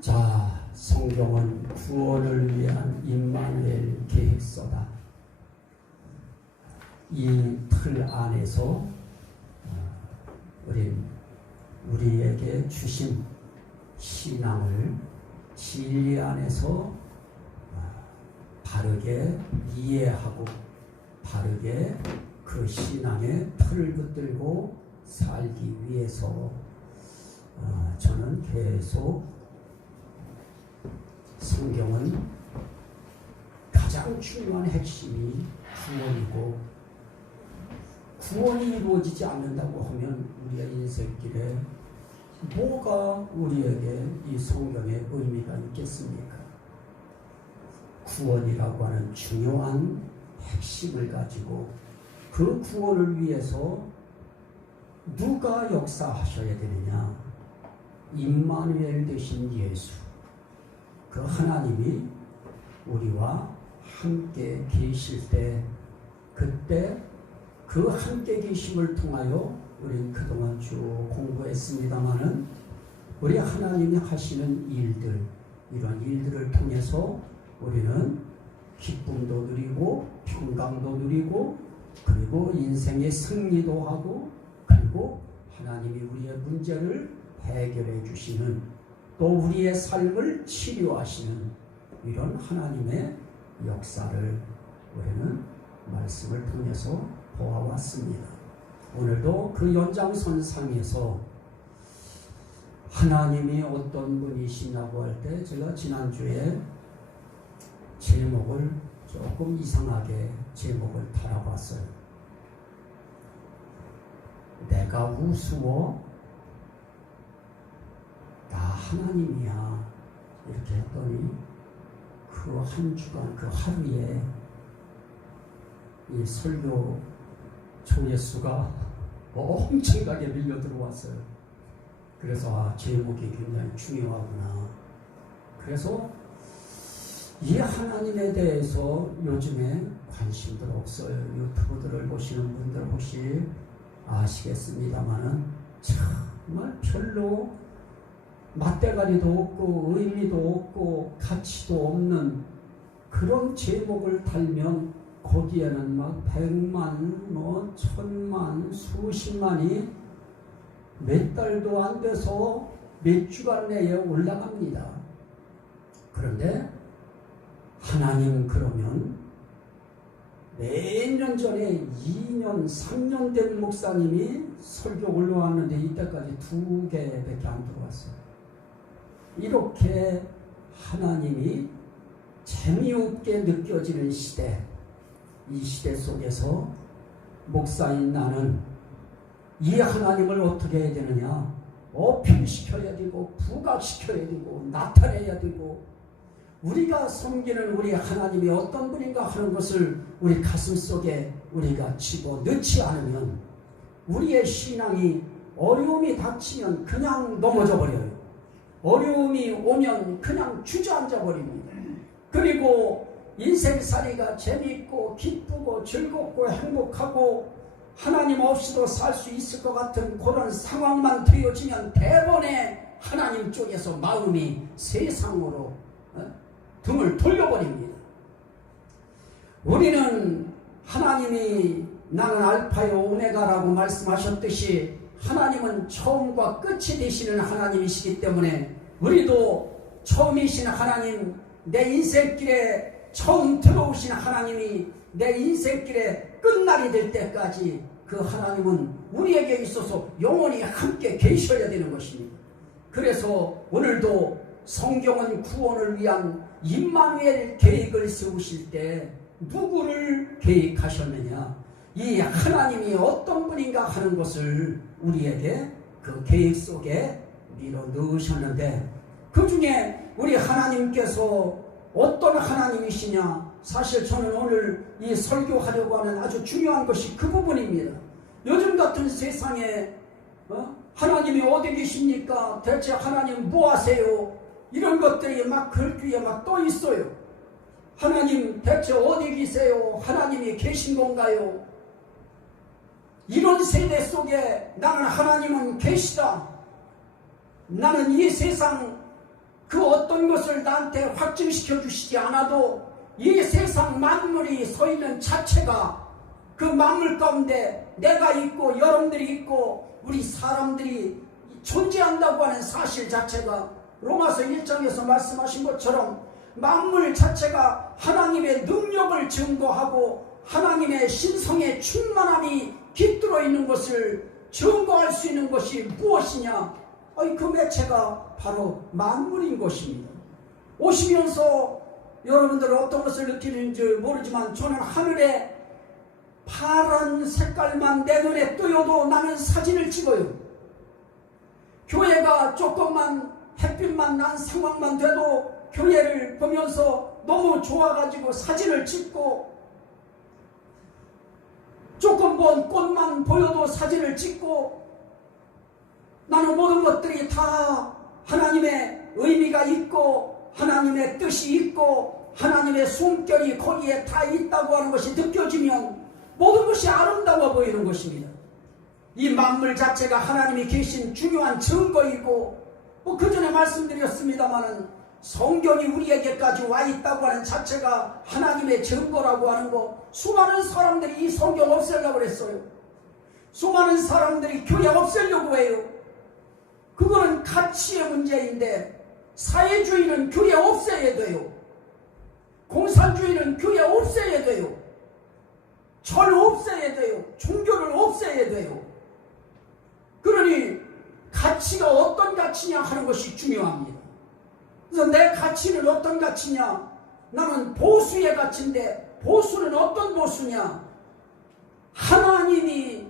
자, 성경은 구원을 위한 임마누엘 계획서다. 이 틀 안에서 우리에게 주신 신앙을 진리 안에서 바르게 이해하고 바르게 그 신앙의 틀을 붙들고 살기 위해서 저는 계속 성경은 가장 중요한 핵심이 구원이고, 구원이 이루어지지 않는다고 하면 우리의 인생길에 뭐가 우리에게 이 성경의 의미가 있겠습니까? 구원이라고 하는 중요한 핵심을 가지고 그 구원을 위해서 누가 역사하셔야 되느냐? 임마누엘 되신 예수, 그 하나님이 우리와 함께 계실 때, 그때 그 함께 계심을 통하여 우리는 그동안 쭉 공부했습니다마는 우리 하나님이 하시는 일들, 이런 일들을 통해서 우리는 기쁨도 누리고 평강도 누리고, 그리고 인생의 승리도 하고, 그리고 하나님이 우리의 문제를 해결해 주시는, 또 우리의 삶을 치료하시는 이런 하나님의 역사를 우리는 말씀을 통해서 보아왔습니다. 오늘도 그 연장선상에서 하나님이 어떤 분이시냐고 할 때 제가 지난주에 제목을 조금 이상하게 제목을 달아봤어요. 내가 우스워? 나 하나님이야. 이렇게 했더니 그 한 주간, 그 하루에 이 설교 조회수가 엄청나게 밀려 들어왔어요. 그래서 제목이 굉장히 중요하구나. 그래서 이 하나님에 대해서 요즘에 관심들 없어요. 유튜브들을 보시는 분들 혹시 아시겠습니다마는 정말 별로 맛대가리도 없고 의미도 없고 가치도 없는 그런 제목을 달면 거기에는 막 100만, 1000만, 수십만이 몇 달도 안 돼서 몇 주간 내에 올라갑니다. 그런데 하나님, 그러면 몇 년 전에 2년, 3년 된 목사님이 설교 올라왔는데 이때까지 2개밖에 안 들어왔어요. 이렇게 하나님이 재미없게 느껴지는 시대, 이 시대 속에서 목사인 나는 이 하나님을 어떻게 해야 되느냐? 어필시켜야 되고 부각시켜야 되고 나타내야 되고, 우리가 섬기는 우리 하나님이 어떤 분인가 하는 것을 우리 가슴속에 우리가 집어넣지 않으면 우리의 신앙이 어려움이 닥치면 그냥 넘어져 버려요. 어려움이 오면 그냥 주저앉아 버립니다. 그리고 인생살이가 재미있고 기쁘고 즐겁고 행복하고 하나님 없이도 살 수 있을 것 같은 그런 상황만 되어지면 대번에 하나님 쪽에서 마음이 세상으로 등을 돌려버립니다. 우리는 하나님이 나는 알파요 오메가라고 말씀하셨듯이 하나님은 처음과 끝이 되시는 하나님이시기 때문에 우리도 처음이신 하나님, 내 인생길에 처음 들어오신 하나님이 내 인생길에 끝날이 될 때까지 그 하나님은 우리에게 있어서 영원히 함께 계셔야 되는 것입니다. 그래서 오늘도 성경은 구원을 위한 임마누엘 계획을 세우실 때 누구를 계획하셨느냐, 이 하나님이 어떤 분인가 하는 것을 우리에게 그 계획 속에 밀어 넣으셨는데, 그 중에 우리 하나님께서 어떤 하나님이시냐, 사실 저는 오늘 이 설교하려고 하는 아주 중요한 것이 그 부분입니다. 요즘 같은 세상에 하나님이 어디 계십니까? 대체 하나님 뭐 하세요? 이런 것들이 막 글귀에 막 떠 있어요. 하나님 대체 어디 계세요? 하나님이 계신 건가요? 이런 세대 속에 나는 하나님은 계시다. 나는 이 세상 그 어떤 것을 나한테 확증시켜 주시지 않아도 이 세상 만물이 서 있는 자체가 그 만물 가운데 내가 있고 여러분들이 있고 우리 사람들이 존재한다고 하는 사실 자체가 로마서 1장에서 말씀하신 것처럼 만물 자체가 하나님의 능력을 증거하고 하나님의 신성의 충만함이 깃들어 있는 것을 증거할 수 있는 것이 무엇이냐? 그 매체가 바로 만물인 것입니다. 오시면서 여러분들은 어떤 것을 느끼는지 모르지만 저는 하늘에 파란 색깔만 내 눈에 뜨여도 나는 사진을 찍어요. 교회가 조금만 햇빛만 난 상황만 돼도 교회를 보면서 너무 좋아가지고 사진을 찍고, 조금 본 꽃만 보여도 사진을 찍고, 나는 모든 것들이 다 하나님의 의미가 있고 하나님의 뜻이 있고 하나님의 숨결이 거기에 다 있다고 하는 것이 느껴지면 모든 것이 아름다워 보이는 것입니다. 이 만물 자체가 하나님이 계신 중요한 증거이고, 그 전에 말씀드렸습니다마는 성경이 우리에게까지 와 있다고 하는 자체가 하나님의 증거라고 하는 거. 수많은 사람들이 이 성경 없애려고 그랬어요. 수많은 사람들이 교회 없애려고 해요. 그거는 가치의 문제인데, 사회주의는 교회 없애야 돼요. 공산주의는 교회 없애야 돼요. 절 없애야 돼요. 종교를 없애야 돼요. 그러니 가치가 어떤 가치냐 하는 것이 중요합니다. 그래서 내 가치는 어떤 가치냐? 나는 보수의 가치인데, 보수는 어떤 보수냐? 하나님이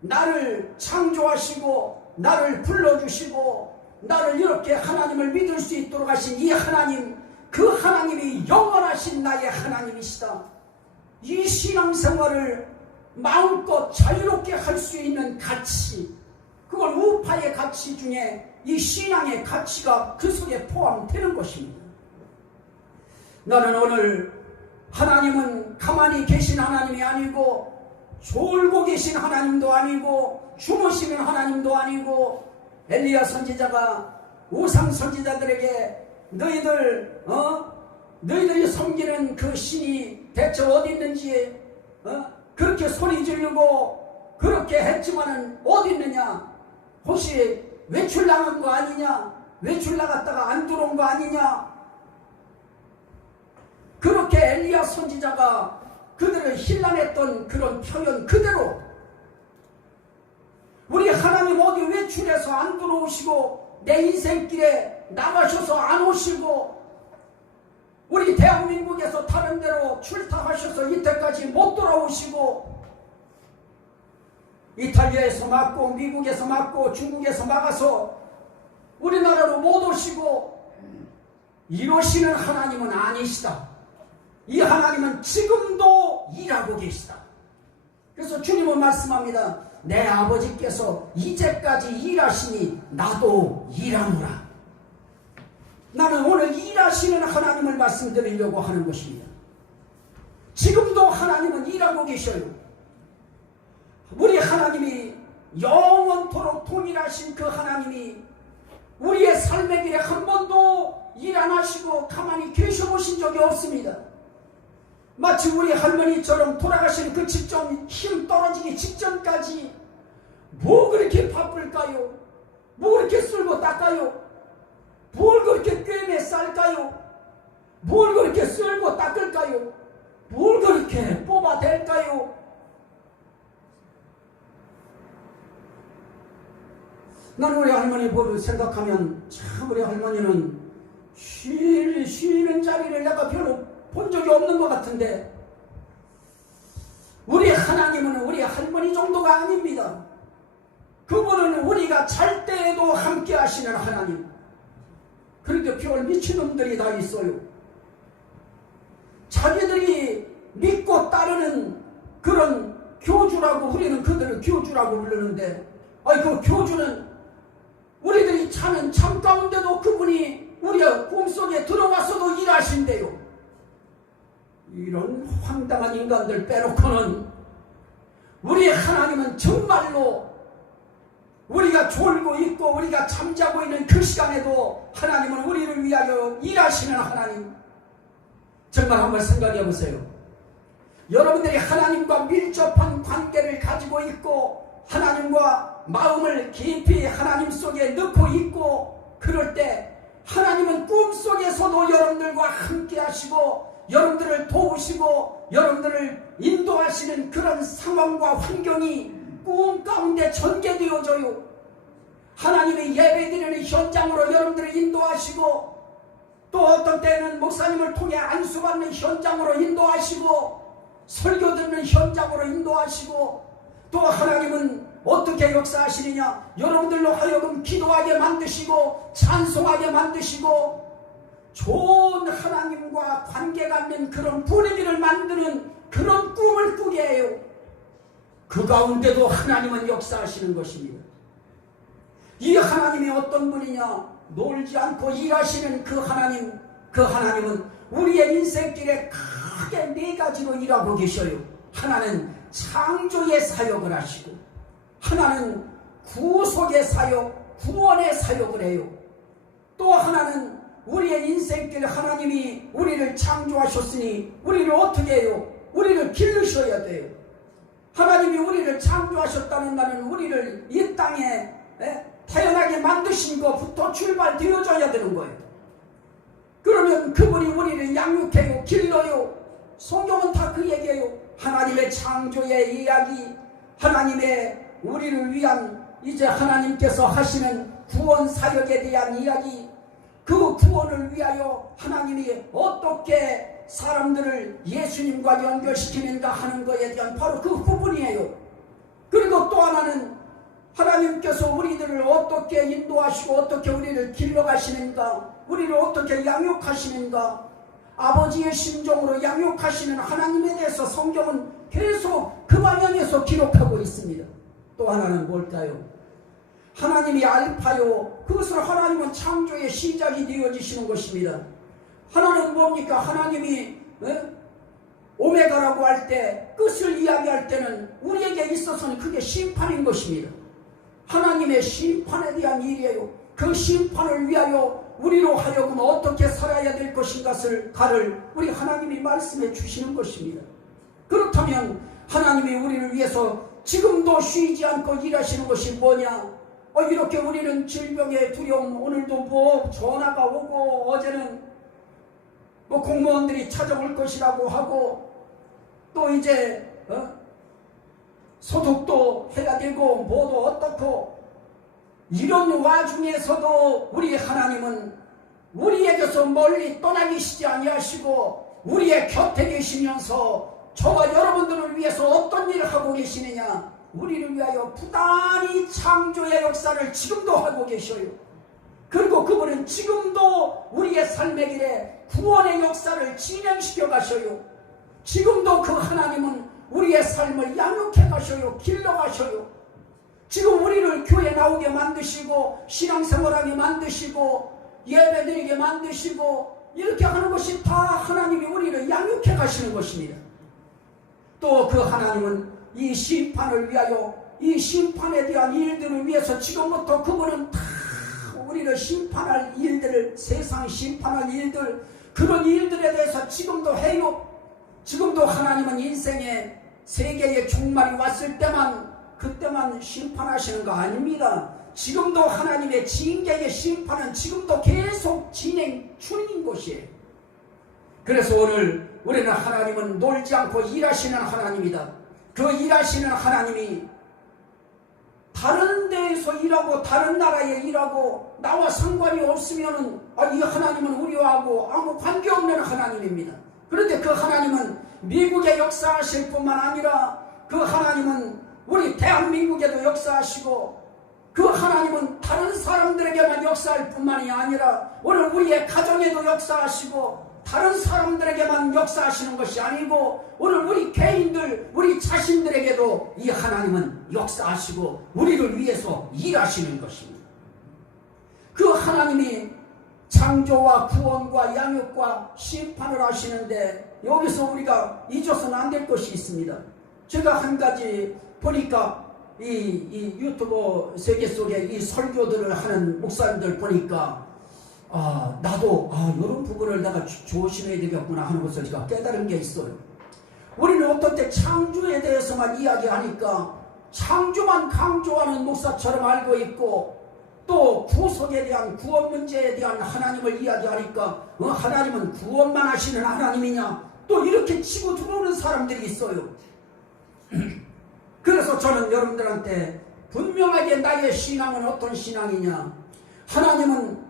나를 창조하시고 나를 불러주시고 나를 이렇게 하나님을 믿을 수 있도록 하신 이 하나님, 그 하나님이 영원하신 나의 하나님이시다. 이 신앙생활을 마음껏 자유롭게 할 수 있는 가치, 그걸 우파의 가치 중에 이 신앙의 가치가 그 속에 포함되는 것입니다. 나는 오늘 하나님은 가만히 계신 하나님이 아니고 졸고 계신 하나님도 아니고 주무시는 하나님도 아니고, 엘리야 선지자가 우상 선지자들에게 너희들이 섬기는 그 신이 대체 어디 있는지 그렇게 소리 지르고 그렇게 했지만은 어디 있느냐? 혹시 외출 나간 거 아니냐? 외출 나갔다가 안 들어온 거 아니냐? 그렇게 엘리야 선지자가 그들을 힐난했던 그런 표현 그대로, 우리 하나님 어디 외출해서 안 들어오시고 내 인생길에 나가셔서 안 오시고, 우리 대한민국에서 다른 데로 출타하셔서 이때까지 못 돌아오시고, 이탈리아에서 막고 미국에서 막고 중국에서 막아서 우리나라로 못 오시고, 이러시는 하나님은 아니시다. 이 하나님은 지금도 일하고 계시다. 그래서 주님은 말씀합니다. 내 아버지께서 이제까지 일하시니 나도 일하노라. 나는 오늘 일하시는 하나님을 말씀드리려고 하는 것입니다. 지금도 하나님은 일하고 계셔요. 우리 하나님이 영원토록 동일하신 그 하나님이 우리의 삶의 길에 한 번도 일 안 하시고 가만히 계셔보신 적이 없습니다. 마치 우리 할머니처럼 돌아가시는 그 직전, 힘 떨어지기 직전까지 뭐 그렇게 바쁠까요? 뭐 그렇게 쓸고 닦아요? 뭘 그렇게 꿰매 쌀까요? 뭘 그렇게 쓸고 닦을까요? 뭘 그렇게 뽑아댈까요? 나는 우리 할머니 보고 생각하면 참 우리 할머니는 쉬는 자리를 내가 별로 본 적이 없는 것 같은데, 우리 하나님은 우리 할머니 정도가 아닙니다. 그분은 우리가 잘 때에도 함께 하시는 하나님. 그런데 별 미친놈들이 다 있어요. 자기들이 믿고 따르는 그런 교주라고, 우리는 그들을 교주라고 부르는데, 그 교주는 우리들이 자는 잠 가운데도 그분이 우리의 꿈속에 들어와서도 일하신대요. 이런 황당한 인간들 빼놓고는 우리 하나님은 정말로 우리가 졸고 있고 우리가 잠자고 있는 그 시간에도 하나님은 우리를 위하여 일하시는 하나님. 정말 한번 생각해 보세요. 여러분들이 하나님과 밀접한 관계를 가지고 있고 하나님과 마음을 깊이 하나님 속에 넣고 있고 그럴 때 하나님은 꿈속에서도 여러분들과 함께 하시고 여러분들을 도우시고 여러분들을 인도하시는 그런 상황과 환경이 꿈 가운데 전개되어져요. 하나님이 예배드리는 현장으로 여러분들을 인도하시고 또 어떤 때는 목사님을 통해 안수받는 현장으로 인도하시고 설교 듣는 현장으로 인도하시고 또 하나님은 어떻게 역사하시느냐, 여러분들로 하여금 기도하게 만드시고 찬송하게 만드시고 좋은 하나님과 관계 갖는 그런 분위기를 만드는 그런 꿈을 꾸게 해요. 그 가운데도 하나님은 역사하시는 것입니다. 이 하나님이 어떤 분이냐, 놀지 않고 일하시는 그 하나님은 우리의 인생길에 크게 네 가지로 일하고 계셔요. 하나는 창조의 사역을 하시고 하나는 구속의 사역, 구원의 사역을 해요. 또 하나는 우리의 인생길 하나님이 우리를 창조하셨으니 우리를 어떻게 해요? 우리를 기르셔야 돼요. 하나님이 우리를 창조하셨다는 말은 우리를 이 땅에 태어나게 만드신 것부터 출발되어져야 되는 거예요. 그러면 그분이 우리를 양육해요, 길러요. 성경은 다 그 얘기예요. 하나님의 창조의 이야기, 하나님의 우리를 위한 이제 하나님께서 하시는 구원 사역에 대한 이야기, 그 구원을 위하여 하나님이 어떻게 사람들을 예수님과 연결시키는가 하는 것에 대한 바로 그 부분이에요. 그리고 또 하나는 하나님께서 우리들을 어떻게 인도하시고 어떻게 우리를 길러가시는가, 우리를 어떻게 양육하시는가, 아버지의 심정으로 양육하시는 하나님에 대해서 성경은 계속 그 방향에서 기록하고 있습니다. 또 하나는 뭘까요? 하나님이 알파요, 그것을 하나님은 창조의 시작이 되어지시는 것입니다. 하나는 뭡니까? 하나님이 오메가라고 할 때, 끝을 이야기할 때는 우리에게 있어서는 그게 심판인 것입니다. 하나님의 심판에 대한 일이에요. 그 심판을 위하여 우리로 하여금 어떻게 살아야 될 것인가를 우리 하나님이 말씀해 주시는 것입니다. 그렇다면 하나님이 우리를 위해서 지금도 쉬지 않고 일하시는 것이 뭐냐? 이렇게 우리는 질병의 두려움, 오늘도 전화가 오고 어제는 공무원들이 찾아올 것이라고 하고 또 이제 소득도 해야 되고 뭐도 어떻고, 이런 와중에서도 우리 하나님은 우리에게서 멀리 떠나계시지 아니하시고 우리의 곁에 계시면서 저와 여러분들을 위해서 어떤 일을 하고 계시느냐, 우리를 위하여 부단히 창조의 역사를 지금도 하고 계셔요. 그리고 그분은 지금도 우리의 삶의 길에 구원의 역사를 진행시켜 가셔요. 지금도 그 하나님은 우리의 삶을 양육해 가셔요, 길러 가셔요. 지금 우리를 교회 나오게 만드시고 신앙생활하게 만드시고 예배드리게 만드시고 이렇게 하는 것이 다 하나님이 우리를 양육해 가시는 것입니다. 또 그 하나님은 이 심판을 위하여, 이 심판에 대한 일들을 위해서 지금부터 그분은 다 우리를 심판할 일들을, 세상 심판할 일들, 그런 일들에 대해서 지금도 해요. 지금도 하나님은 인생의 세계의 종말이 왔을 때만, 그때만 심판하시는 거 아닙니다. 지금도 하나님의 징계의 심판은 지금도 계속 진행 중인 것이에요. 그래서 오늘 우리는 하나님은 놀지 않고 일하시는 하나님이다. 그 일하시는 하나님이 다른 데에서 일하고 다른 나라에 일하고 나와 상관이 없으면은 이 하나님은 우리하고 아무 관계없는 하나님입니다. 그런데 그 하나님은 미국에 역사하실 뿐만 아니라 그 하나님은 우리 대한민국에도 역사하시고 그 하나님은 다른 사람들에게만 역사할 뿐만이 아니라 오늘 우리의 가정에도 역사하시고 다른 사람들에게만 역사하시는 것이 아니고 오늘 우리 개인들, 우리 자신들에게도 이 하나님은 역사하시고 우리를 위해서 일하시는 것입니다. 그 하나님이 창조와 구원과 양육과 심판을 하시는데 여기서 우리가 잊어서는 안 될 것이 있습니다. 제가 한 가지 보니까 이 유튜브 세계 속에 이 설교들을 하는 목사님들 보니까 나도 이런 부분을 내가 조심해야 되겠구나 하는 것을 제가 깨달은 게 있어요. 우리는 어떤 때 창조에 대해서만 이야기하니까 창조만 강조하는 목사처럼 알고 있고, 또 구속에 대한 구원 문제에 대한 하나님을 이야기하니까 하나님은 구원만 하시는 하나님이냐, 또 이렇게 치고 들어오는 사람들이 있어요. 그래서 저는 여러분들한테 분명하게 나의 신앙은 어떤 신앙이냐, 하나님은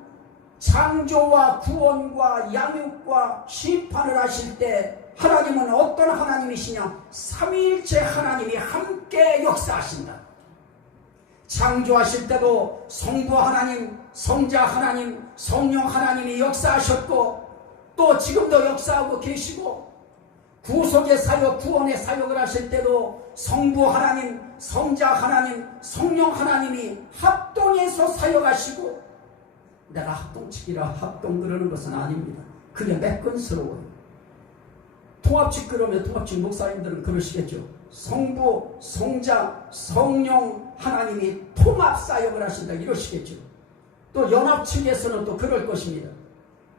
창조와 구원과 양육과 심판을 하실 때 하나님은 어떤 하나님이시냐, 삼위일체 하나님이 함께 역사하신다. 창조하실 때도 성부 하나님, 성자 하나님, 성령 하나님이 역사하셨고, 또 지금도 역사하고 계시고, 구속의 사역, 구원의 사역을 하실 때도 성부 하나님, 성자 하나님, 성령 하나님이 합동해서 사역하시고, 내가 합동치기라 합동 그러는 것은 아닙니다. 그게 매끈스러워요. 통합식 그러면 통합식 목사님들은 그러시겠죠. 성부, 성자, 성령 하나님이 통합 사역을 하신다 이러시겠죠. 또 연합 측에서는 또 그럴 것입니다.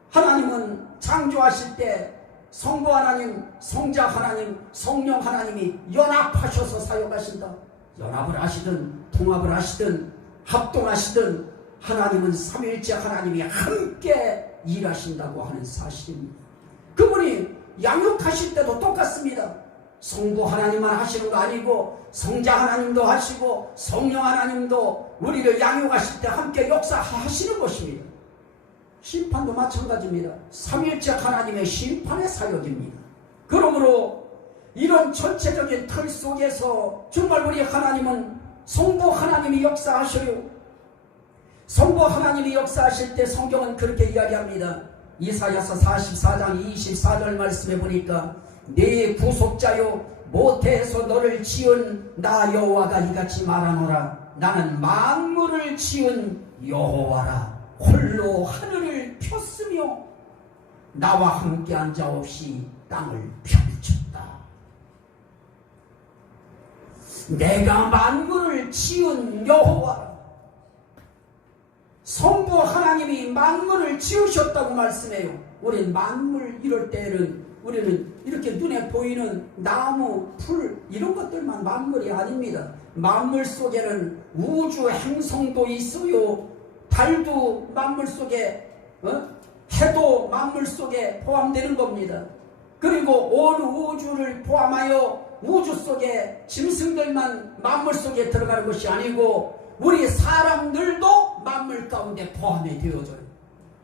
하나님은 창조하실 때 성부 하나님, 성자 하나님, 성령 하나님이 연합하셔서 사역하신다. 연합을 하시든 통합을 하시든 합동하시든 하나님은 삼위일체 하나님이 함께 일하신다고 하는 사실입니다. 그분이 양육하실 때도 똑같습니다. 성부 하나님만 하시는 거 아니고 성자 하나님도 하시고 성령 하나님도 우리를 양육하실 때 함께 역사하시는 것입니다. 심판도 마찬가지입니다. 삼위일체 하나님의 심판의 사역입니다. 그러므로 이런 전체적인 틀 속에서 정말 우리 하나님은 성부 하나님이 역사하셔요. 성부 하나님이 역사하실 때 성경은 그렇게 이야기합니다. 이사야서 44장 24절 말씀해 보니까 네 구속자요 모태에서 너를 지은 나 여호와가 이같이 말하노라. 나는 만물을 지은 여호와라. 홀로 하늘을 폈으며 나와 함께한 자 없이 땅을 펼쳤다. 내가 만물을 지은 여호와라. 성부 하나님이 만물을 지으셨다고 말씀해요. 우린 만물 이럴 때는 우리는 이렇게 눈에 보이는 나무, 풀 이런 것들만 만물이 아닙니다. 만물 속에는 우주 행성도 있어요. 달도 만물 속에, 해도 만물 속에 포함되는 겁니다. 그리고 온 우주를 포함하여 우주 속에 짐승들만 만물 속에 들어가는 것이 아니고 우리 사람들도 만물 가운데 포함이 되어져요.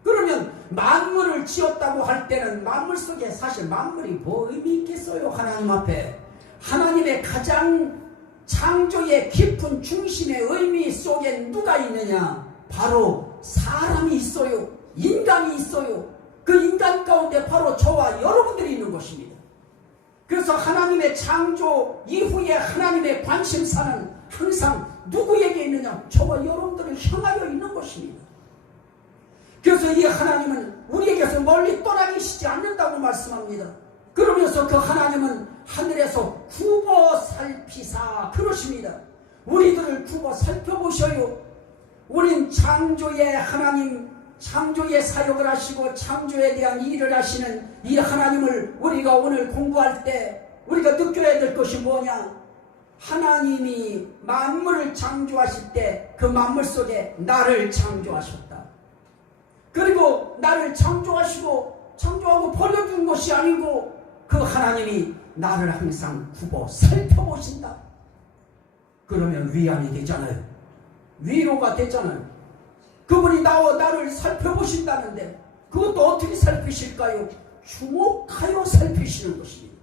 그러면 만물을 지었다고 할 때는 만물 속에 사실 만물이 뭐 의미 있겠어요? 하나님 앞에 하나님의 가장 창조의 깊은 중심의 의미 속에 누가 있느냐? 바로 사람이 있어요. 인간이 있어요. 그 인간 가운데 바로 저와 여러분들이 있는 것입니다. 그래서 하나님의 창조 이후에 하나님의 관심사는 항상 누구에게 있느냐? 저와 여러분들을 향하여 있는 것입니다. 그래서 이 하나님은 우리에게서 멀리 떠나 계시지 않는다고 말씀합니다. 그러면서 그 하나님은 하늘에서 굽어 살피사 그러십니다. 우리들을 굽어 살펴보셔요. 우린 창조의 하나님, 창조의 사역을 하시고 창조에 대한 일을 하시는 이 하나님을 우리가 오늘 공부할 때 우리가 느껴야 될 것이 뭐냐? 하나님이 만물을 창조하실 때 그 만물 속에 나를 창조하셨다. 그리고 나를 창조하고 버려둔 것이 아니고 그 하나님이 나를 항상 굽어 살펴보신다. 그러면 위안이 되잖아요. 위로가 되잖아요. 그분이 나를 살펴보신다는데 그것도 어떻게 살피실까요? 주목하여 살피시는 것입니다.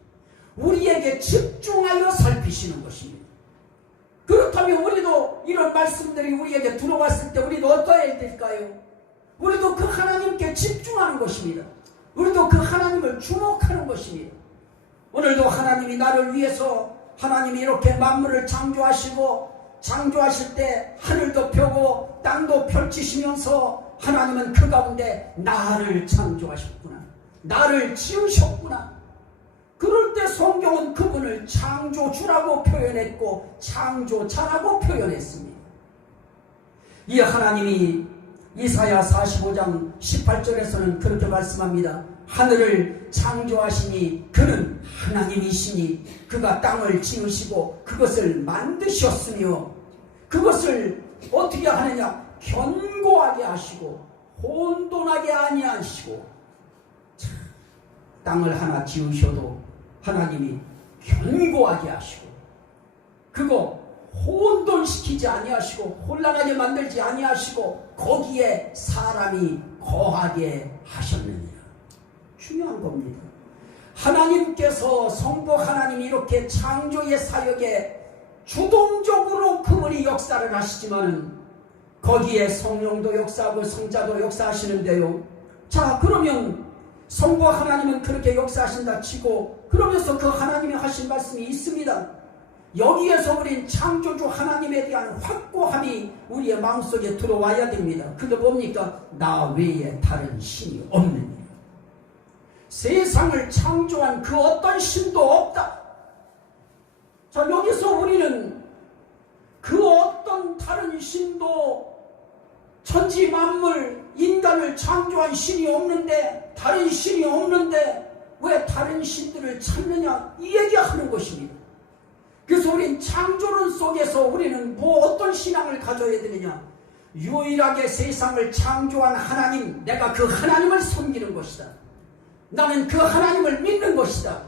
우리에게 집중하여 살피시는 것입니다. 그렇다면 우리도 이런 말씀들이 우리에게 들어왔을 때 우리도 어떠해야 될까요? 우리도 그 하나님께 집중하는 것입니다. 우리도 그 하나님을 주목하는 것입니다. 오늘도 하나님이 나를 위해서 하나님이 이렇게 만물을 창조하실 때 하늘도 펴고 땅도 펼치시면서 하나님은 그 가운데 나를 창조하셨구나. 나를 지으셨구나. 그럴 때 성경은 그분을 창조주라고 표현했고 창조자라고 표현했습니다. 이 하나님이 이사야 45장 18절에서는 그렇게 말씀합니다. 하늘을 창조하시니 그는 하나님이시니 그가 땅을 지으시고 그것을 만드셨으며 그것을 어떻게 하느냐? 견고하게 하시고 혼돈하게 아니하시고. 땅을 하나 지으셔도 하나님이 견고하게 하시고 그거 혼돈시키지 아니하시고 혼란하게 만들지 아니하시고 거기에 사람이 거하게 하셨느니라. 중요한 겁니다. 하나님께서 성부 하나님이 이렇게 창조의 사역에 주동적으로 그분이 역사를 하시지만은 거기에 성령도 역사하고 성자도 역사하시는데요. 자, 그러면 성부 하나님은 그렇게 역사하신다 치고 그러면서 그 하나님이 하신 말씀이 있습니다. 여기에서 우린 창조주 하나님에 대한 확고함이 우리의 마음속에 들어와야 됩니다. 그게 뭡니까? 나 외에 다른 신이 없느니라. 세상을 창조한 그 어떤 신도 없다. 자, 여기서 우리는 그 어떤 다른 신도 천지 만물 인간을 창조한 신이 없는데 다른 신이 없는데 왜 다른 신들을 찾느냐 이 얘기하는 것입니다. 그래서 우린 창조론 속에서 우리는 어떤 신앙을 가져야 되느냐? 유일하게 세상을 창조한 하나님, 내가 그 하나님을 섬기는 것이다. 나는 그 하나님을 믿는 것이다.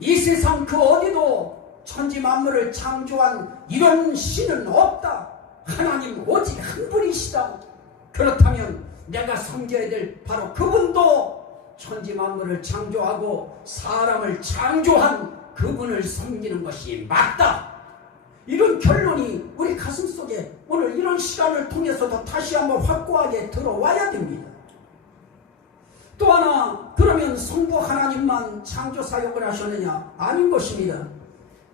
이 세상 그 어디도 천지 만물을 창조한 이런 신은 없다. 하나님 오직 한 분이시다. 그렇다면 내가 섬겨야 될 바로 그분도 천지 만물을 창조하고 사람을 창조한 그분을 섬기는 것이 맞다. 이런 결론이 우리 가슴속에 오늘 이런 시간을 통해서도 다시 한번 확고하게 들어와야 됩니다. 또 하나, 그러면 성부 하나님만 창조 사역을 하셨느냐? 아닌 것입니다.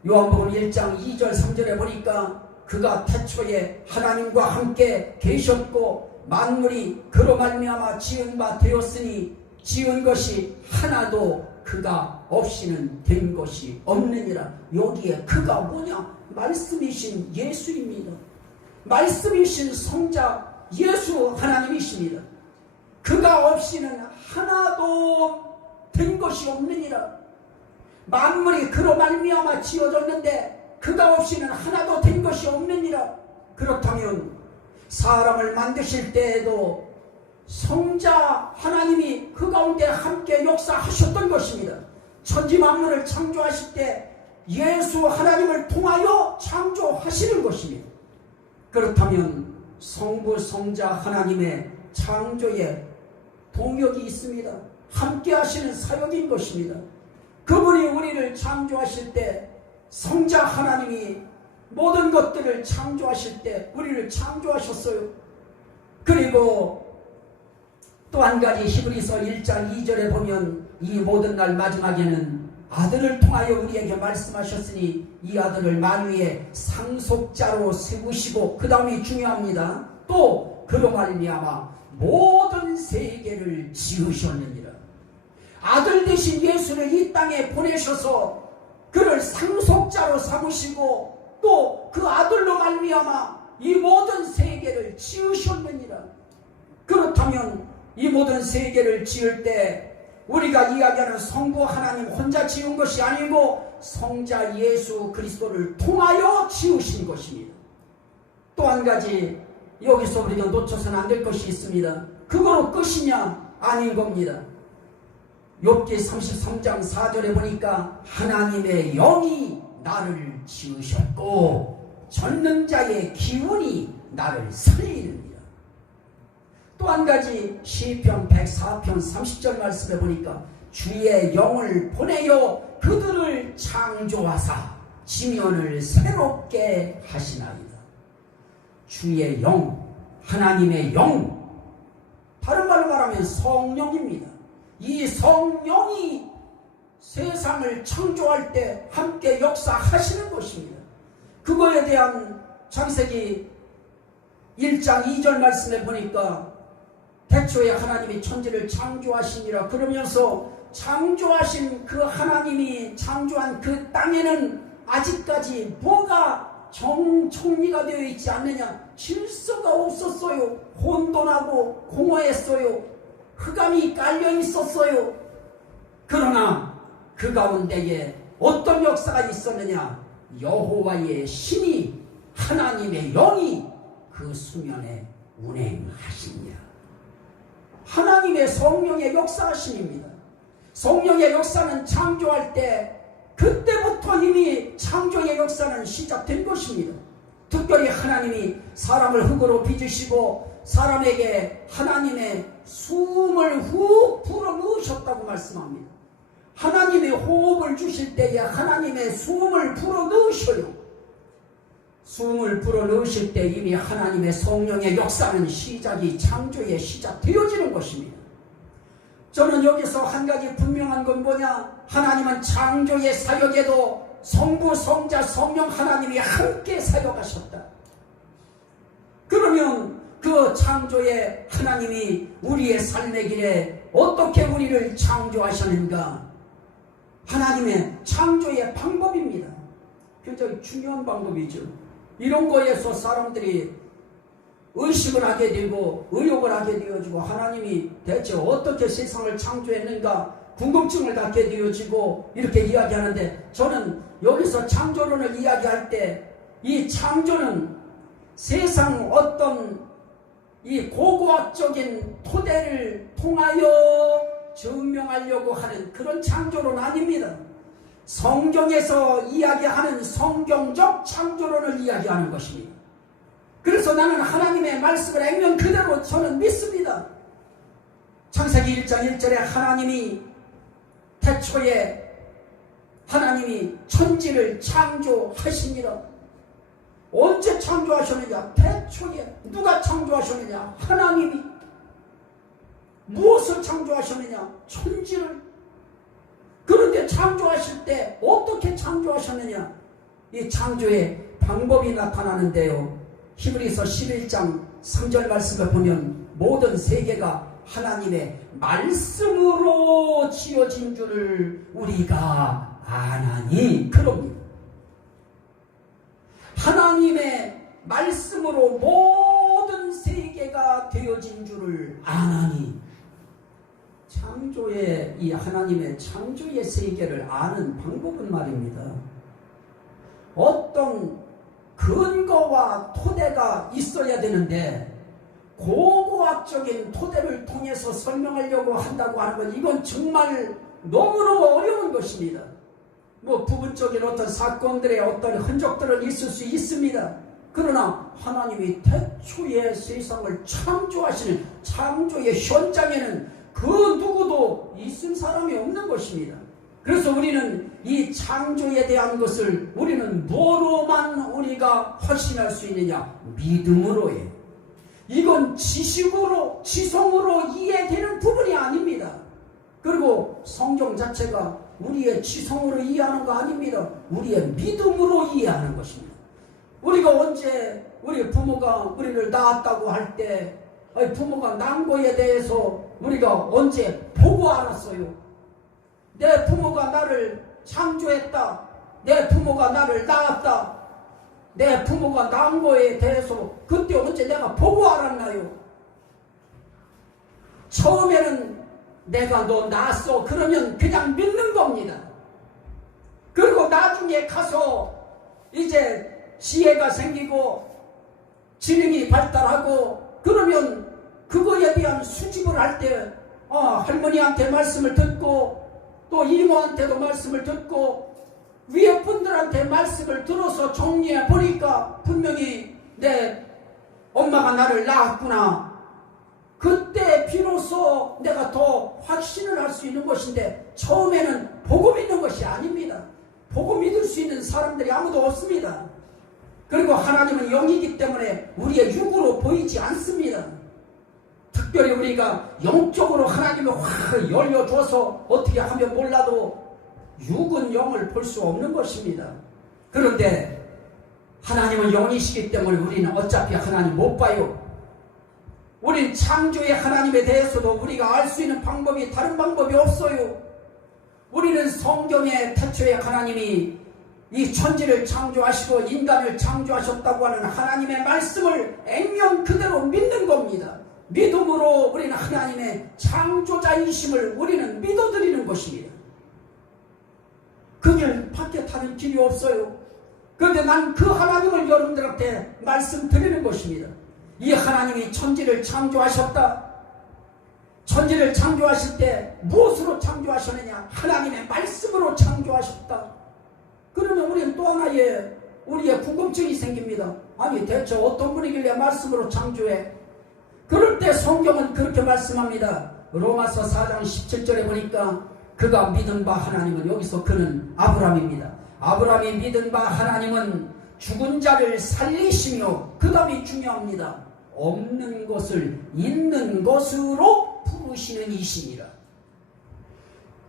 요한복음 1장 2절 3절에 보니까 그가 태초에 하나님과 함께 계셨고 만물이 그로 말미암아 지은 바 되었으니 지은 것이 하나도 그가 없이는 된 것이 없느니라. 여기에 그가 뭐냐? 말씀이신 예수입니다. 말씀이신 성자 예수 하나님이십니다. 그가 없이는 하나도 된 것이 없느니라. 만물이 그로 말미암아 지어졌는데 그가 없이는 하나도 된 것이 없느니라. 그렇다면 사람을 만드실 때에도 성자 하나님이 그 가운데 함께 역사하셨던 것입니다. 천지 만물을 창조하실 때 예수 하나님을 통하여 창조하시는 것입니다. 그렇다면 성부 성자 하나님의 창조에 동역이 있습니다. 함께 하시는 사역인 것입니다. 그분이 우리를 창조하실 때 성자 하나님이 모든 것들을 창조하실 때 우리를 창조하셨어요. 그리고 또 한 가지 히브리서 1장 2절에 보면 이 모든 날 마지막에는 아들을 통하여 우리에게 말씀하셨으니 이 아들을 만유의 상속자로 세우시고 그 다음이 중요합니다. 또 그로 말미암아 모든 세계를 지으셨느니라. 아들 되신 예수를 이 땅에 보내셔서 그를 상속자로 삼으시고 또 그 아들로 말미암아 이 모든 세계를 지으셨느니라. 그렇다면 이 모든 세계를 지을 때 우리가 이야기하는 성부 하나님 혼자 지은 것이 아니고 성자 예수 그리스도를 통하여 지으신 것입니다. 또 한 가지 여기서 우리가 놓쳐서는 안 될 것이 있습니다. 그거로 끝이냐? 아닌 겁니다. 욥기 33장 4절에 보니까 하나님의 영이 나를 지으셨고 전능자의 기운이 나를 살리느니라. 또 한 가지 시편 104편 30절 말씀에 보니까 주의 영을 보내어 그들을 창조하사 지면을 새롭게 하시나이다. 주의 영, 하나님의 영, 다른 말로 말하면 성령입니다. 이 성령이 세상을 창조할 때 함께 역사하시는 것입니다. 그거에 대한 창세기 1장 2절 말씀에 보니까 태초에 하나님이 천지를 창조하시니라 그러면서 창조하신 그 하나님이 창조한 그 땅에는 아직까지 뭐가 정리가 되어 있지 않느냐? 질서가 없었어요. 혼돈하고 공허했어요. 흑암이 깔려 있었어요. 그러나 그 가운데에 어떤 역사가 있었느냐? 여호와의 신이, 하나님의 영이 그 수면에 운행하시니라. 하나님의 성령의 역사하심입니다. 성령의 역사는 창조할 때 그때부터 이미 창조의 역사는 시작된 것입니다. 특별히 하나님이 사람을 흙으로 빚으시고 사람에게 하나님의 숨을 훅 불어넣으셨다고 말씀합니다. 하나님의 호흡을 주실 때에 하나님의 숨을 불어넣으셔요. 숨을 불어넣으실 때 이미 하나님의 성령의 역사는 시작이 창조의 시작되어지는 것입니다. 저는 여기서 한 가지 분명한 건 뭐냐? 하나님은 창조의 사역에도 성부, 성자, 성령 하나님이 함께 사역하셨다. 그러면 그 창조의 하나님이 우리의 삶의 길에 어떻게 우리를 창조하셨는가? 하나님의 창조의 방법입니다. 굉장히 중요한 방법이죠. 이런 거에서 사람들이 의식을 하게 되고 의욕을 하게 되어지고 하나님이 대체 어떻게 세상을 창조했는가 궁금증을 갖게 되어지고 이렇게 이야기하는데, 저는 여기서 창조론을 이야기할 때 이 창조는 세상 어떤 이 고고학적인 토대를 통하여 증명하려고 하는 그런 창조론 아닙니다. 성경에서 이야기하는 성경적 창조론을 이야기하는 것입니다. 그래서 나는 하나님의 말씀을 액면 그대로 저는 믿습니다. 창세기 1장 1절에 하나님이 태초에 하나님이 천지를 창조하시니라. 언제 창조하셨느냐? 태초에. 누가 창조하셨느냐? 하나님이. 무엇을 창조하셨느냐? 천지를. 그런데 창조하실 때 어떻게 창조하셨느냐? 이 창조의 방법이 나타나는데요. 히브리서 11장 3절 말씀을 보면 모든 세계가 하나님의 말씀으로 지어진 줄을 우리가 아나니, 그럽니다. 하나님의 말씀으로 모든 세계가 되어진 줄을 아나니. 창조의 이 하나님의 창조의 세계를 아는 방법은 말입니다. 어떤 근거와 토대가 있어야 되는데 고고학적인 토대를 통해서 설명하려고 한다고 하는 건 이건 정말 너무너무 어려운 것입니다. 뭐 부분적인 어떤 사건들의 어떤 흔적들은 있을 수 있습니다. 그러나 하나님이 태초에 세상을 창조하시는 창조의 현장에는 그 누구도 있은 사람이 없는 것입니다. 그래서 우리는 이 창조에 대한 것을 우리는 뭐로만 우리가 확신할 수 있느냐? 믿음으로예요. 이건 지식으로, 지성으로 이해되는 부분이 아닙니다. 그리고 성경 자체가 우리의 지성으로 이해하는 거 아닙니다. 우리의 믿음으로 이해하는 것입니다. 우리가 언제 우리 부모가 우리를 낳았다고 할 때 부모가 낳은 거에 대해서 우리가 언제 보고 알았어요? 내 부모가 나를 창조했다. 내 부모가 나를 낳았다. 내 부모가 낳은 거에 대해서 그때 언제 내가 보고 알았나요? 처음에는 내가 너 낳았어 그러면 그냥 믿는 겁니다. 그리고 나중에 가서 이제 지혜가 생기고 지능이 발달하고 그러면 그거에 대한 수집을 할 때 할머니한테 말씀을 듣고 또 이모한테도 말씀을 듣고 위에 분들한테 말씀을 들어서 정리해 보니까 분명히 내 엄마가 나를 낳았구나. 그때 비로소 내가 더 확신을 할 수 있는 것인데 처음에는 보고 믿는 것이 아닙니다. 보고 믿을 수 있는 사람들이 아무도 없습니다. 그리고 하나님은 영이기 때문에 우리의 육으로 보이지 않습니다. 특별히 우리가 영적으로 하나님을 확 열려줘서 어떻게 하면 몰라도 육은 영을 볼 수 없는 것입니다. 그런데 하나님은 영이시기 때문에 우리는 어차피 하나님 못 봐요. 우린 창조의 하나님에 대해서도 우리가 알 수 있는 방법이 다른 방법이 없어요. 우리는 성경의 태초에 하나님이 이 천지를 창조하시고 인간을 창조하셨다고 하는 하나님의 말씀을 액면 그대로 믿는 겁니다. 믿음으로 우리는 하나님의 창조자이심을 우리는 믿어드리는 것입니다. 그 길 밖에 다른 길이 없어요. 그런데 난 그 하나님을 여러분들한테 말씀드리는 것입니다. 이 하나님이 천지를 창조하셨다. 천지를 창조하실 때 무엇으로 창조하셨느냐? 하나님의 말씀으로 창조하셨다. 그러면 우리는 또 하나의 우리의 궁금증이 생깁니다. 아니 대체 어떤 분이길래 말씀으로 창조해? 그럴 때 성경은 그렇게 말씀합니다. 로마서 4장 17절에 보니까 그가 믿은 바 하나님은, 여기서 그는 아브라함입니다. 아브라함이 믿은 바 하나님은 죽은 자를 살리시며, 그 다음이 중요합니다. 없는 것을 있는 것으로 부르시는 이시니라.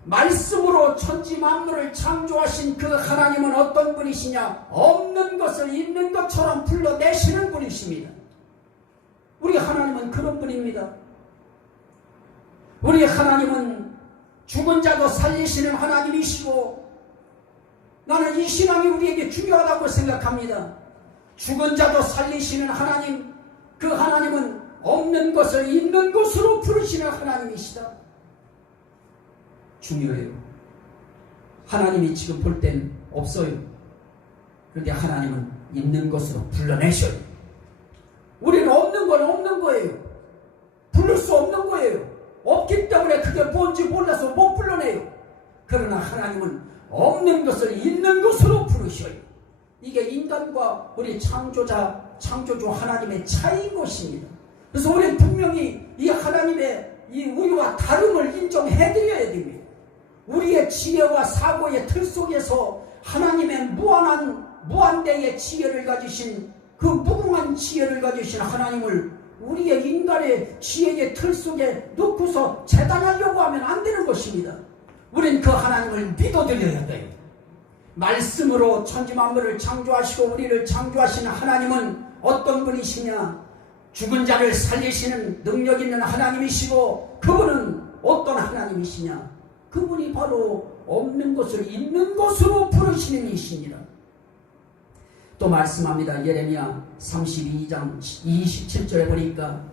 말씀으로 천지 만물을 창조하신 그 하나님은 어떤 분이시냐? 없는 것을 있는 것처럼 불러내시는 분이십니다. 우리 하나님은 그런 분입니다. 우리 하나님은 죽은 자도 살리시는 하나님이시고, 나는 이 신앙이 우리에게 중요하다고 생각합니다. 죽은 자도 살리시는 하나님, 그 하나님은 없는 것을 있는 것으로 부르시는 하나님이시다. 중요해요. 하나님이 지금 볼 땐 없어요. 그런데 하나님은 있는 것으로 불러내셔요. 우리는 없는 건 없는 거예요. 부를 수 없는 거예요. 없기 때문에 그게 뭔지 몰라서 못 불러내요. 그러나 하나님은 없는 것을 있는 것으로 부르셔요. 이게 인간과 우리 창조주 하나님의 차이인 것입니다. 그래서 우리는 분명히 이 하나님의 이 우리와 다름을 인정해드려야 됩니다. 우리의 지혜와 사고의 틀 속에서 하나님의 무한대의 지혜를 가지신, 그 무궁한 지혜를 가지신 하나님을 우리의 인간의 지혜의 틀 속에 넣고서 재단하려고 하면 안 되는 것입니다. 우리는 그 하나님을 믿어드려야 돼요. 말씀으로 천지 만물을 창조하시고 우리를 창조하시는 하나님은 어떤 분이시냐? 죽은 자를 살리시는 능력 있는 하나님이시고, 그분은 어떤 하나님이시냐? 그분이 바로 없는 것을 있는 것으로 부르시는 이시니라. 또 말씀합니다. 예레미야 32장 27절에 보니까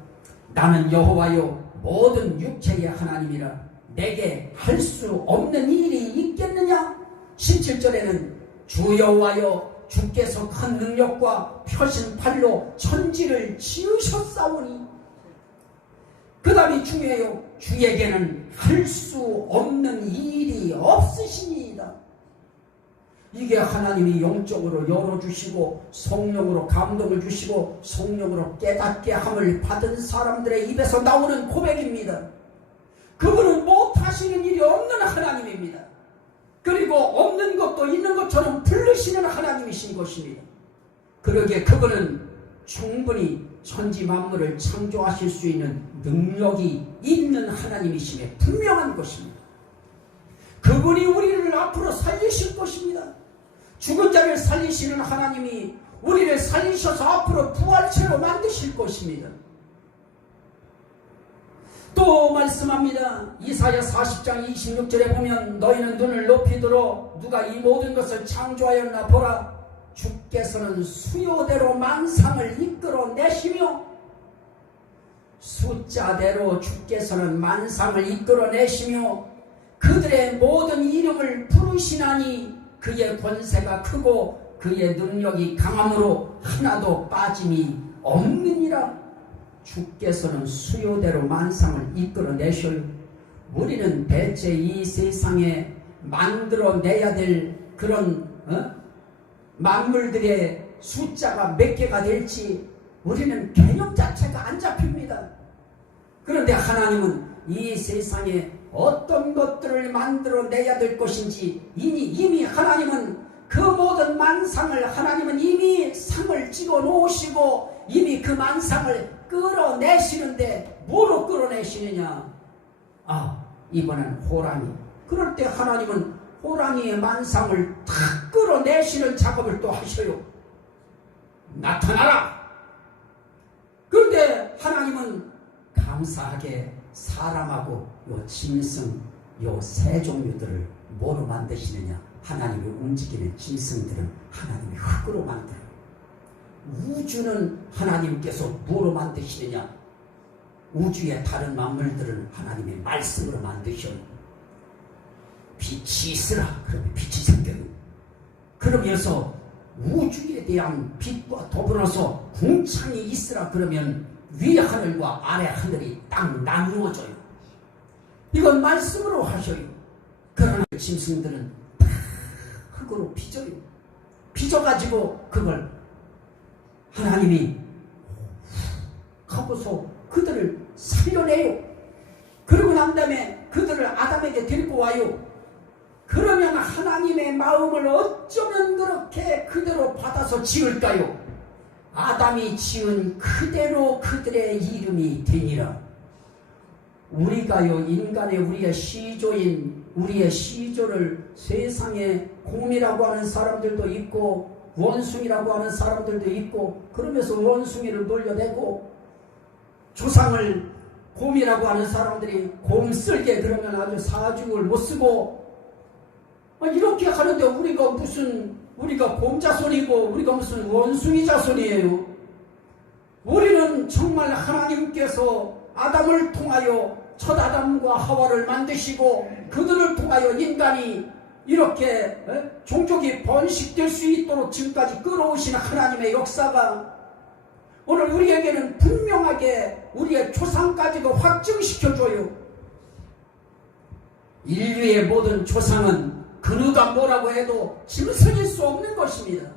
나는 여호와요 모든 육체의 하나님이라 내게 할 수 없는 일이 있겠느냐? 17절에는 주 여호와여 주께서 큰 능력과 펴신 팔로 천지를 지으셨사오니, 그 다음이 중요해요. 주에게는 할 수 없는 일이 없으시니이다. 이게 하나님이 영적으로 열어주시고 성령으로 감동을 주시고 성령으로 깨닫게 함을 받은 사람들의 입에서 나오는 고백입니다. 그분은 못하시는 일이 없는 하나님입니다. 그리고 없는 것도 있는 것처럼 부르시는 하나님이신 것입니다. 그러기에 그분은 충분히 천지 만물을 창조하실 수 있는 능력이 있는 하나님이심에 분명한 것입니다. 그분이 우리를 앞으로 살리실 것입니다. 죽은 자를 살리시는 하나님이 우리를 살리셔서 앞으로 부활체로 만드실 것입니다. 또 말씀합니다. 이사야 40장 26절에 보면 너희는 눈을 높이 들어 누가 이 모든 것을 창조하였나 보라. 주께서는 수요대로 만상을 이끌어내시며, 숫자대로 주께서는 만상을 이끌어내시며 그들의 모든 이름을 부르시나니 그의 권세가 크고 그의 능력이 강함으로 하나도 빠짐이 없느니라. 주께서는 수요대로 만상을 이끌어내셔요. 우리는 대체 이 세상에 만들어내야 될 그런 만물들의 숫자가 몇 개가 될지 우리는 개념 자체가 안 잡힙니다. 그런데 하나님은 이 세상에 어떤 것들을 만들어내야 될 것인지 이미 하나님은 그 모든 만상을 하나님은 이미 상을 찍어 놓으시고 이미 그 만상을 끌어내시는데 뭐로 끌어내시느냐? 이번엔 호랑이. 그럴 때 하나님은 호랑이의 만상을 탁 끌어내시는 작업을 또 하셔요. 나타나라! 그런데 하나님은 감사하게 사람하고 요 짐승, 요 세 종류들을 뭐로 만드시느냐? 하나님이 움직이는 짐승들은 하나님이 흙으로 만들어요. 우주는 하나님께서 뭐로 만드시느냐? 우주의 다른 만물들은 하나님의 말씀으로 만드셔요. 빛이 있으라 그러면 빛이 생겨요. 그러면서 우주에 대한 빛과 더불어서 궁창이 있으라 그러면 위 하늘과 아래 하늘이 딱 나누어져요. 이건 말씀으로 하셔요. 그러나 짐승들은 다 흙으로 빚어요. 빚어가지고 그걸 하나님이 하고서 그들을 살려내요. 그러고 난 다음에 그들을 아담에게 데리고 와요. 그러면 하나님의 마음을 어쩌면 그렇게 그대로 받아서 지을까요? 아담이 지은 그대로 그들의 이름이 되니라. 우리가요, 인간의 우리의 시조인 우리의 시조를 세상에 곰이라고 하는 사람들도 있고 원숭이라고 하는 사람들도 있고, 그러면서 원숭이를 놀려대고 조상을 곰이라고 하는 사람들이 곰 쓸게 그러면 아주 사죽을 못 쓰고 이렇게 하는데 우리가 곰 자손이고 우리가 무슨 원숭이 자손이에요. 우리는 정말 하나님께서 아담을 통하여 첫 아담과 하와를 만드시고 그들을 통하여 인간이 이렇게 종족이 번식될 수 있도록 지금까지 끌어오신 하나님의 역사가 오늘 우리에게는 분명하게 우리의 조상까지도 확증시켜줘요. 인류의 모든 조상은 그 누가 뭐라고 해도 짐승일 수 없는 것입니다.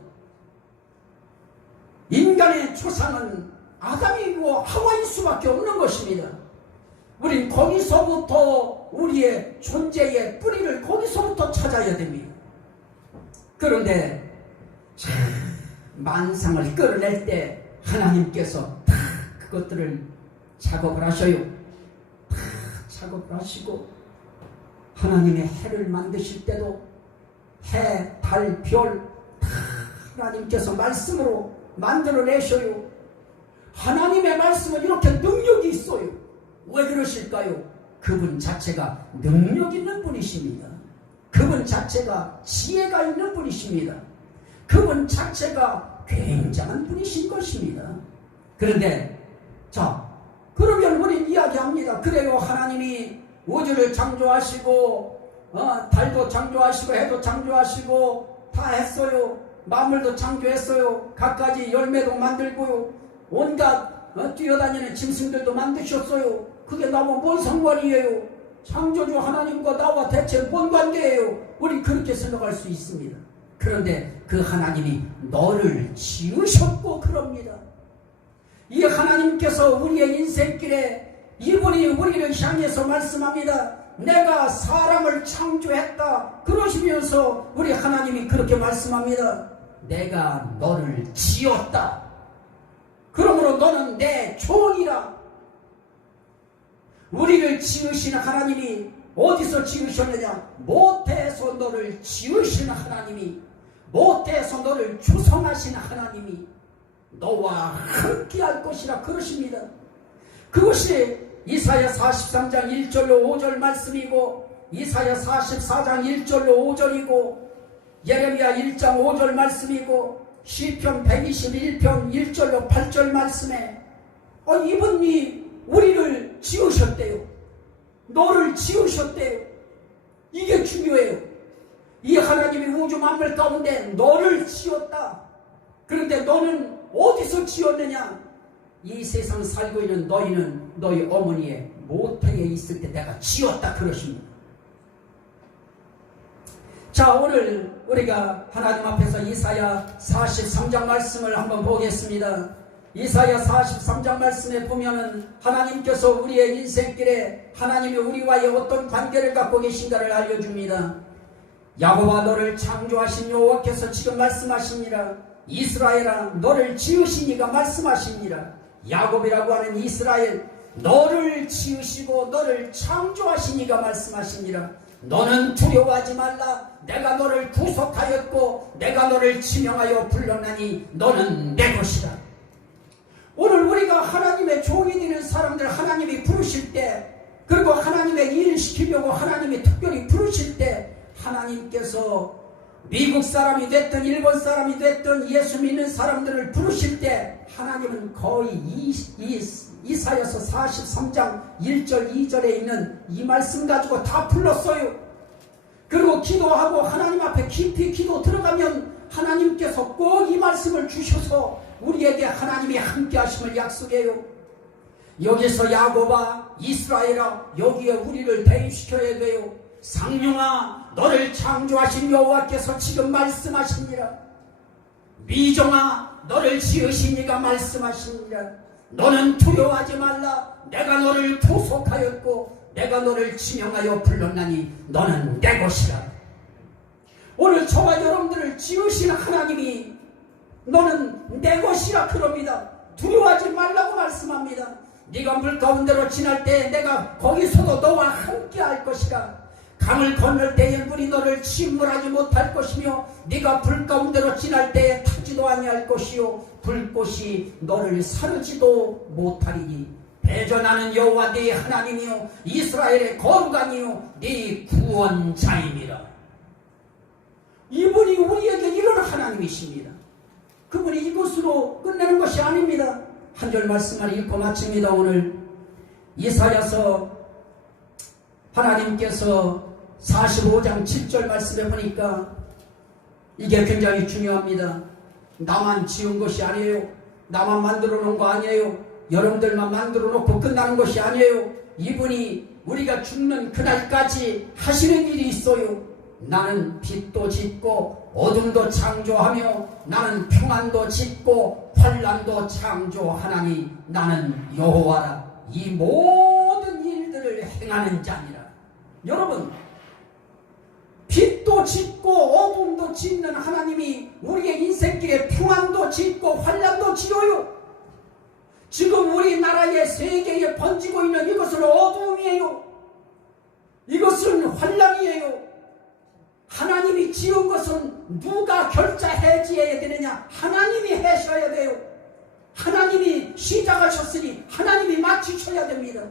인간의 조상은 아담이고 하와일 수밖에 없는 것입니다. 우린 거기서부터 우리의 존재의 뿌리를 거기서부터 찾아야 됩니다. 그런데 만상을 끌어낼 때 하나님께서 다 그것들을 작업을 하셔요. 다 작업을 하시고 하나님의 해를 만드실 때도 해, 달, 별 다 하나님께서 말씀으로 만들어내셔요. 하나님의 말씀은 이렇게 능력이 있어요. 왜 그러실까요? 그분 자체가 능력 있는 분이십니다. 그분 자체가 지혜가 있는 분이십니다. 그분 자체가 굉장한 분이신 것입니다. 그런데 그러면 우리는 이야기합니다. 그래요, 하나님이 우주를 창조하시고 달도 창조하시고 해도 창조하시고 다 했어요. 만물도 창조했어요. 갖가지 열매도 만들고요. 온갖 뛰어다니는 짐승들도 만드셨어요. 그게 나와 뭔 상관이에요? 창조주 하나님과 나와 대체 뭔 관계예요? 우리 그렇게 생각할 수 있습니다. 그런데 그 하나님이 너를 지으셨고 그럽니다. 이 하나님께서 우리의 인생길에 이분이 우리를 향해서 말씀합니다. 내가 사람을 창조했다. 그러시면서 우리 하나님이 그렇게 말씀합니다. 내가 너를 지었다. 그러므로 너는 내 종이라. 우리를 지으신 하나님이 어디서 지으셨느냐? 모태에서 너를 지으신 하나님이, 모태에서 너를 조성하신 하나님이 너와 함께할 것이라 그러십니다. 그것이 이사야 43장 1절로 5절 말씀이고, 이사야 44장 1절로 5절이고, 예레미야 1장 5절 말씀이고, 시편 121편 1절로 8절 말씀에 이분이 우리를 지으셨대요. 너를 지으셨대요. 이게 중요해요. 이 하나님이 우주 만물 가운데 너를 지었다. 그런데 너는 어디서 지었느냐? 이 세상 살고 있는 너희는 너희 어머니의 모태에 있을 때 내가 지었다 그러십니다. 자, 오늘 우리가 하나님 앞에서 이사야 43장 말씀을 한번 보겠습니다. 이사야 43장 말씀에 보면은 하나님께서 우리의 인생길에 하나님이 우리와의 어떤 관계를 갖고 계신가를 알려줍니다. 야곱아, 너를 창조하신 여호와께서 지금 말씀하시니라. 이스라엘아, 너를 지으신 이가 말씀하시니라. 야곱이라고 하는 이스라엘, 너를 지으시고 너를 창조하신 이가 말씀하시니라. 너는 두려워하지 말라. 내가 너를 구속하였고 내가 너를 지명하여 불렀나니 너는 내 것이다. 오늘 우리가 하나님의 종이 되는 사람들 하나님이 부르실 때 그리고 하나님의 일을 시키려고 하나님이 특별히 부르실 때 하나님께서 미국 사람이 됐든 일본 사람이 됐든 예수 믿는 사람들을 부르실 때 하나님은 거의 이사야서 43장 1절 2절에 있는 이 말씀 가지고 다 불렀어요. 그리고 기도하고 하나님 앞에 깊이 기도 들어가면 하나님께서 꼭 이 말씀을 주셔서 우리에게 하나님이 함께 하심을 약속해요. 여기서 야곱아 이스라엘아 여기에 우리를 대입시켜야 돼요. 상룡아 너를 창조하신 여호와께서 지금 말씀하십니다. 미종아 너를 지으신 이가 말씀하십니다. 너는 두려워하지 말라. 내가 너를 구속하였고 내가 너를 지명하여 불렀나니 너는 내 것이라. 오늘 저와 여러분들을 지으신 하나님이 너는 내 것이라 그럽니다. 두려워하지 말라고 말씀합니다. 네가 물 가운데로 지날 때 내가 거기서도 너와 함께 할 것이라. 강을 건널 때에 물이 너를 침몰하지 못할 것이며 네가 불 가운데로 지날 때에 타지도 아니할 것이요 불꽃이 너를 사르지도 못하리니 배전하는 여호와 네 하나님이요 이스라엘의 거룩하니요 네 구원자입니다. 이분이 우리에게 이런 하나님이십니다. 그분이 이것으로 끝내는 것이 아닙니다. 한 절 말씀만 읽고 마칩니다. 오늘 이사야서 하나님께서 45장 7절 말씀에 보니까 이게 굉장히 중요합니다. 나만 지은 것이 아니에요. 나만 만들어 놓은 거 아니에요. 여러분들만 만들어 놓고 끝나는 것이 아니에요. 이분이 우리가 죽는 그날까지 하시는 일이 있어요. 나는 빛도 짓고 어둠도 창조하며 나는 평안도 짓고 환난도 창조하나니 나는 여호와라. 이 모든 일들을 행하는 자니라. 여러분 빛도 짓고 어둠도 짓는 하나님이 우리의 인생길에 평안도 짓고 환난도 지어요. 지금 우리나라의 세계에 번지고 있는 이것은 어둠이에요. 이것은 환난이에요. 하나님이 지은 것은 누가 결자 해지해야 되느냐? 하나님이 하셔야 돼요. 하나님이 시작하셨으니 하나님이 마치셔야 됩니다.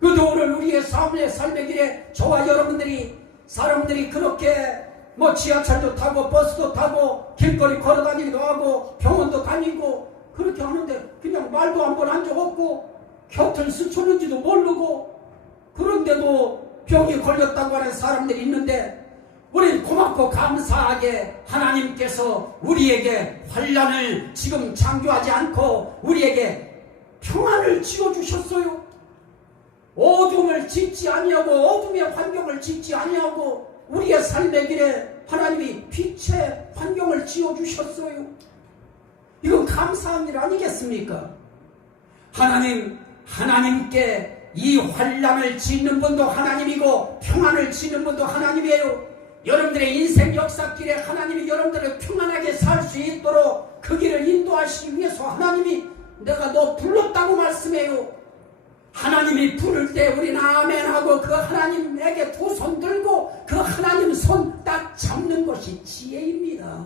그래도 오늘 우리의 삶의 길에 저와 여러분들이 사람들이 그렇게 지하철도 타고 버스도 타고 길거리 걸어다니기도 하고 병원도 다니고 그렇게 하는데 그냥 말도 한 번 한 적 없고 곁을 스쳤는지도 모르고 그런데도 병이 걸렸다고 하는 사람들이 있는데 우리는 고맙고 감사하게 하나님께서 우리에게 환난을 지금 창조하지 않고 우리에게 평안을 지어주셨어요. 어둠을 짓지 아니하고 어둠의 환경을 짓지 아니하고 우리의 삶의 길에 하나님이 빛의 환경을 지어주셨어요. 이건 감사한 일 아니겠습니까? 하나님께 이 환난을 짓는 분도 하나님이고 평안을 짓는 분도 하나님이에요. 여러분들의 인생 역사길에 하나님이 여러분들을 평안하게 살 수 있도록 그 길을 인도하시기 위해서 하나님이 내가 너 불렀다고 말씀해요. 하나님이 부를 때 우리는 아멘하고 그 하나님에게 두 손 들고 그 하나님 손 딱 잡는 것이 지혜입니다.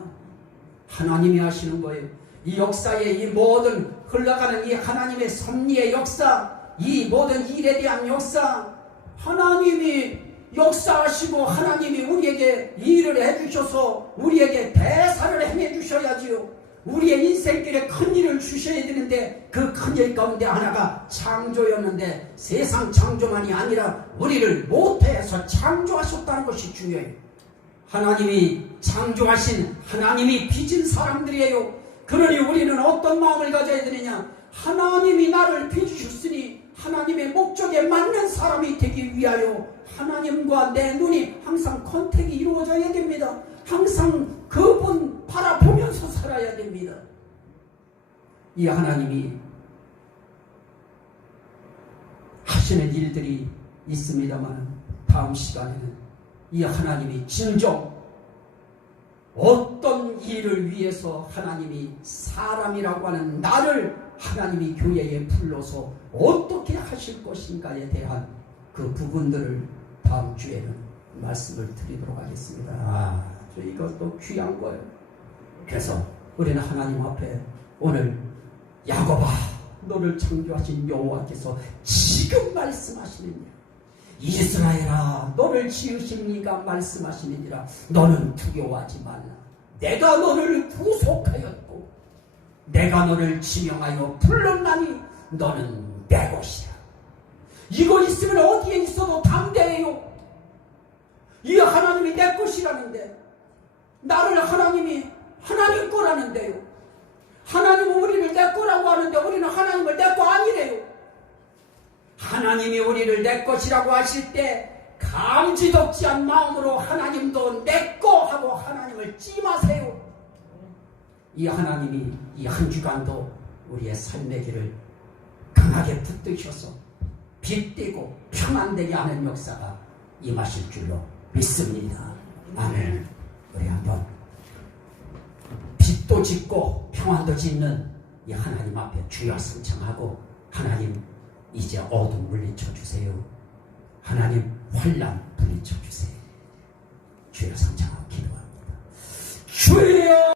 하나님이 하시는 거예요. 이 역사에 이 모든 흘러가는 이 하나님의 섭리의 역사, 이 모든 일에 대한 역사, 하나님이 역사하시고 하나님이 우리에게 일을 해주셔서 우리에게 대사를 행해주셔야지요. 우리의 인생길에 큰 일을 주셔야 되는데 그 큰 일 가운데 하나가 창조였는데 세상 창조만이 아니라 우리를 모태에서 창조하셨다는 것이 중요해요. 하나님이 창조하신 하나님이 빚은 사람들이에요. 그러니 우리는 어떤 마음을 가져야 되느냐? 하나님이 나를 빚으셨으니 하나님의 목적에 맞는 사람이 되기 위하여 하나님과 내 눈이 항상 컨택이 이루어져야 됩니다. 항상 그분 바라보면서 살아야 됩니다. 이 하나님이 하시는 일들이 있습니다만 다음 시간에는 이 하나님이 진정 어떤 일을 위해서 하나님이 사람이라고 하는 나를 하나님이 교회에 불러서 어떻게 하실 것인가에 대한 그 부분들을 다음 주에는 말씀을 드리도록 하겠습니다. 이것도 귀한 거예요. 그래서 우리는 하나님 앞에 오늘 야곱아 너를 창조하신 여호와께서 지금 지금 말씀하시느니라. 이스라엘아, 너를 지으십니까 말씀하시느니라. 너는 두려워하지 말라. 내가 너를 구속하였고 내가 너를 지명하여 불렀나니 너는 내 것이라. 이거 있으면 어디에 있어도 담대해요. 이 하나님이 내 것이라는데, 나를 하나님이 하나님 거라는데요. 하나님은 우리를 내 거라고 하는데 우리는 하나님을 내 거 아니래요. 하나님이 우리를 내 것이라고 하실 때 감지덕지한 마음으로 하나님도 내 거 하고 하나님을 찜하세요. 이 하나님이 이 한 주간도 우리의 삶의 길을 강하게 붙드셔서 빛되고 평안되게 하는 역사가 임하실 줄로 믿습니다. 아멘. 우리 한번 빛도 짓고 평안도 짓는 이 하나님 앞에 주여 승청하고, 하나님 이제 어둠 물리쳐 주세요. 하나님 환난 물리쳐 주세요. 주여 승청하고 기도합니다. 주여